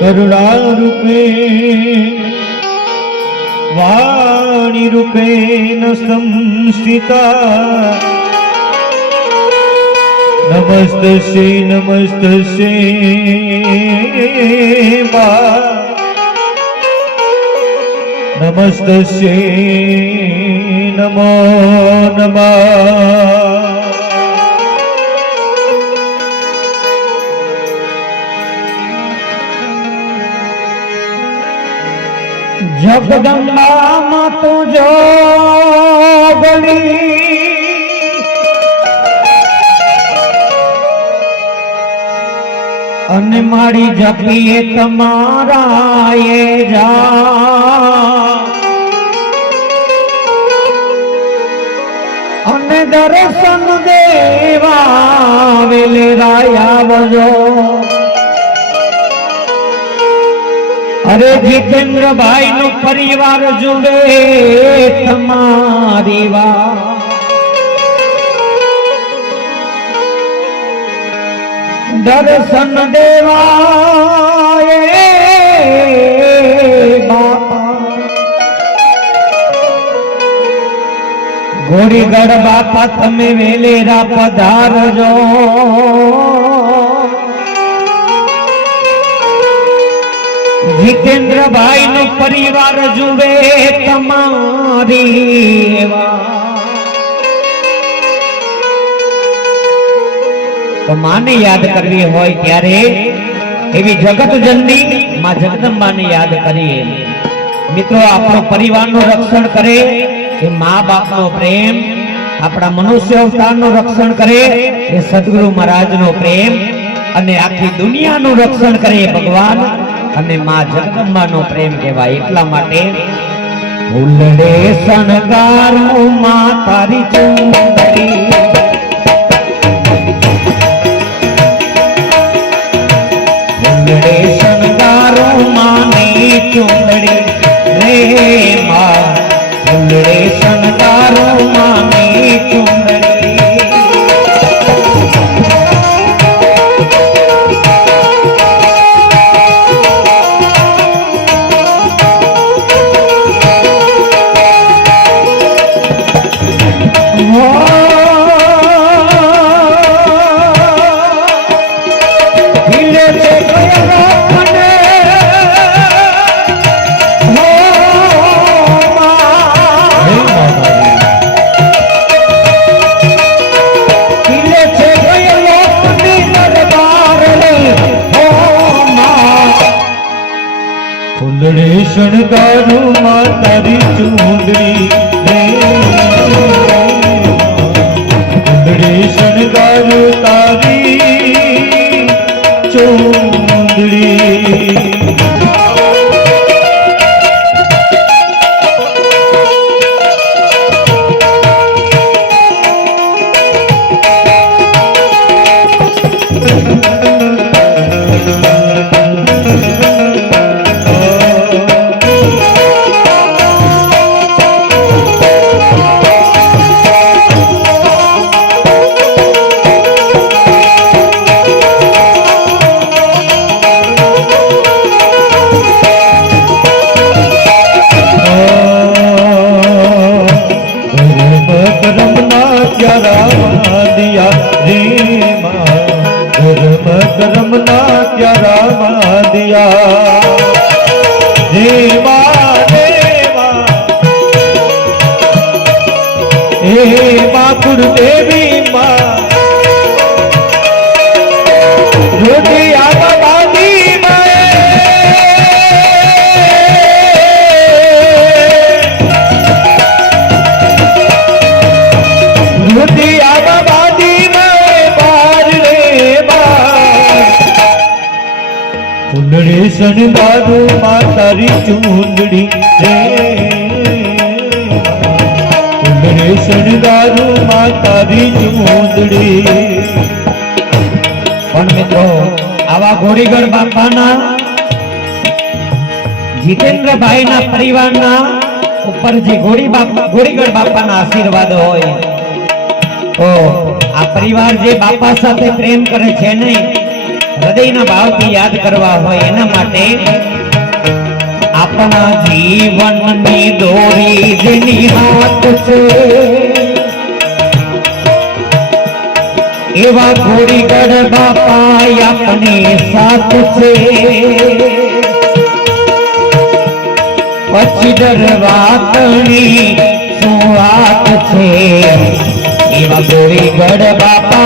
કરુણારૂપે ન સંસ્થિતા નમસ્તસ્ય નમસ્તસ્ય મા. નમસ્તસ્ય નમો નમઃ. અને મારી જપીએ તમારા જા. અને દર્શન દેવા વેલે રાયા આવજો અરે જીતેન્દ્રભાઈ નો પરિવાર જોડે તમારી વાત. દર્શન દેવાય બાપા. ગોરીગઢ બાપા, તમે વેલેરા પધારજો. જીતેન્દ્રભાઈ નો પરિવાર જુએ તમારી તો માને યાદ કરવી હોય ત્યારે એવી જગત જનની માં જગદંબાને યાદ કરીએ. મિત્રો, આપણો પરિવારનું રક્ષણ કરે, એ મા બાપનો પ્રેમ, આપણા મનુષ્ય અવતારનું રક્ષણ કરે, એ સદગુરુ મહારાજનો પ્રેમ, અને આખી દુનિયાનું રક્ષણ કરે ભગવાન. અને મા જગદંબાનો પ્રેમ કહેવાય. એટલા માટે ઉલડે શણગારમાં તારી ચુંદડી. ફૂલડે શણગારો માની ચુંદડી. રે માં ફૂલડે શણગારો માની ચુંદડી. મા કુળદેવી મા. રોટી આવા બાજી માએ. રોટી આવા બાજી માએ બાર રે બાર. ચુંદડી શણગારો માં તારી ચુંદડી રે. ચુંદડી શણગારો માં ચૂંદડી. પણ મિત્રો, આવા ઘોડીગઢ બાપાના, જીતેન્દ્રભાઈના પરિવારના ઉપર જે ઘોડી બાપા ઘોડીગઢ બાપાના આશીર્વાદ હોય, તો આ પરિવાર જે બાપા સાથે પ્રેમ કરે છે નહીં, હૃદયના ભાવથી યાદ કરવા હોય એના માટે આપણા જીવનની દોરી જેની હાથ છે. એવા ઘોડીગઢ બાપા આપણી સાથ છે. પછી ડરવાતણી શું વાત છે? એવા ઘોડીગઢ બાપા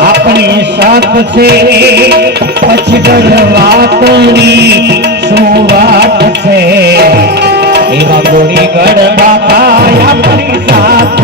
આપણી સાથ છે. પછી ડરવાતની શું વાત છે? એવા ગોળી ગઢ બાપા આપણી સાથ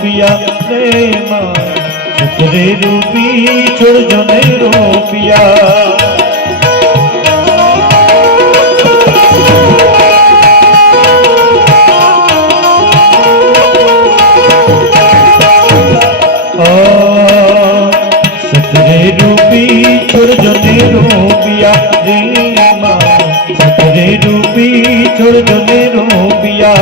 ਰੋਪਿਆ ਦੇ ਮਾਂ ਤੇਰੇ ਰੂਪੀ ਛੁੜ ਜਨੇ ਰੋਪਿਆ। ਸਤਰੇ ਰੂਪੀ ਛੁੜ ਜਨੇ ਰੋਪਿਆ ਦੇ ਮਾਂ ਸਤਰੇ ਰੂਪੀ ਛੁੜ ਜਨੇ ਰੋਪਿਆ।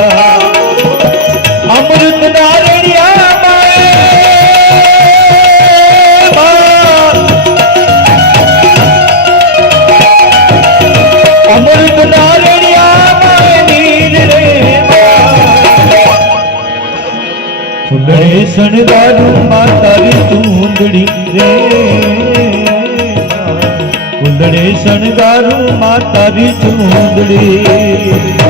શણગારું માતારી ચૂંદડી રે. ફૂલડે શણગારું માતારી ચૂંદડી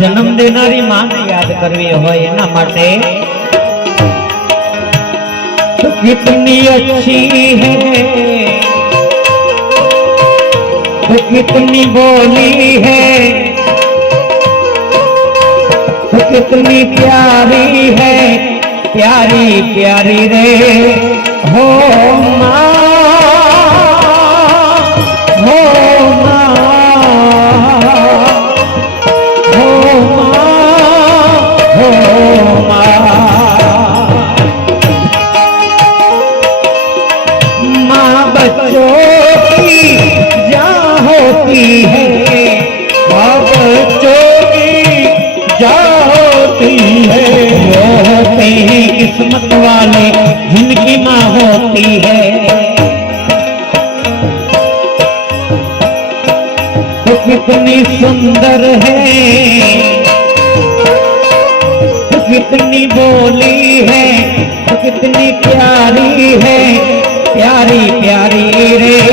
જન્મ દેનારી માને યાદ કરવી હોય એના માટે તો કિતની અચ્છી હે तो कितनी बोली है तो कितनी प्यारी है प्यारी प्यारी रे हो माँ हो जा होती है बच्चों की जा होती है। वो होते हैं किस्मत वाले, जिनकी माँ होती है। तो कितनी सुंदर है तो कितनी बोली है तो कितनी प्यारी है। प्यारी प्यारी रे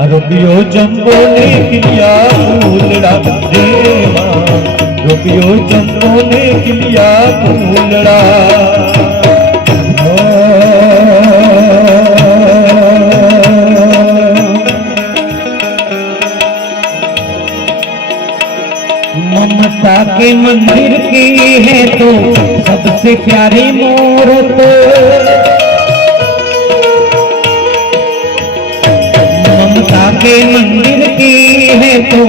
रुपियो जंबो ने किया फूलड़ा देवा माँ रुपियो जंबो ने किया फूलड़ा ममता के मंदिर की है तो सबसे प्यारी मूर्त तो। के मंदिर की है तो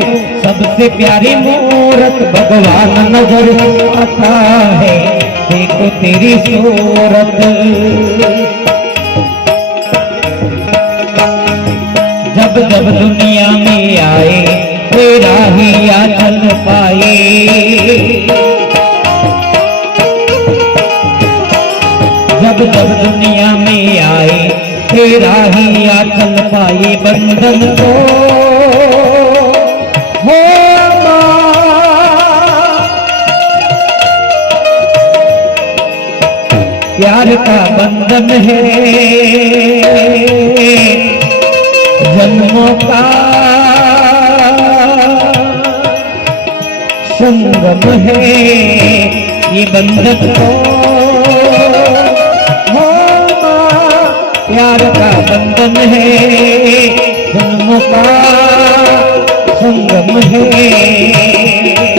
सबसे प्यारी मूरत भगवान नज़र आता है। देखो तेरी सूरत। जब जब दुनिया में आए, तेरा ही या चल पाए। जब जब दुनिया तेरा ही या चल पाए बंधन को हो माँ। प्यार का बंधन है जन्मों का संगम है ये बंधन को प्यार का बंधन है जन्म का संगम है